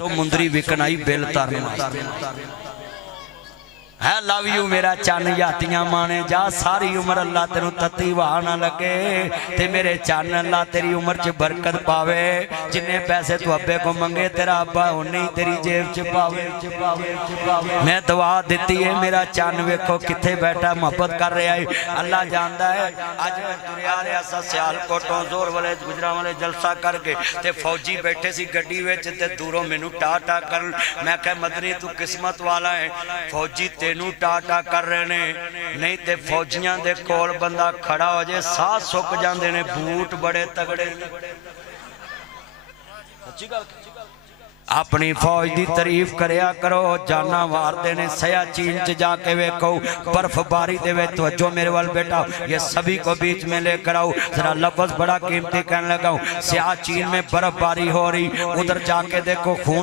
तो मुंदरी विकन आई बिल तरन है। लव यू मेरा चन यातियां माने जा, सारी उम्र अल्लाह तेनू तत्ती वाह ना लगे ते मेरे चन अल्लाह तेरी उम्र च बरकत पावे। जिन्ने पैसे तू अब्बे को मंगे तेरा अब्बा उन्नी तेरी जेब च पावे। मैं दुआ दिती है मेरा चन वेखो किथे बैठा मोहब्बत कर रहा है, अल्लाह जानता है। अज मैं तुरिया रहा सा सियालकोटों जोर वाले गुजरा वाले जलसा करके ते फौजी बैठे सी गड्डी विच ते दूरों मैनू टा टा कर। मैं कहा मदनी तू किस्मत वाला है, फौजी तेनू टा टा कर रहे ने, नहीं ते फौजियां दे कोल बंदा खड़ा हो जाए साह सुक जांदे ने, बूट बड़े तगड़े। अपनी फौज की तारीफ करया करो, जाना वारदे ने। सियाचीन च जाके वेखो बर्फबारी दे विच तवज्जो मेरे वाल बेटा, ये सभी को बीच में लेकर आओ। जरा लफ्ज बड़ा कीमती कहने लगा हूं, सियाचीन में बर्फबारी हो रही, उधर जाके देखो खून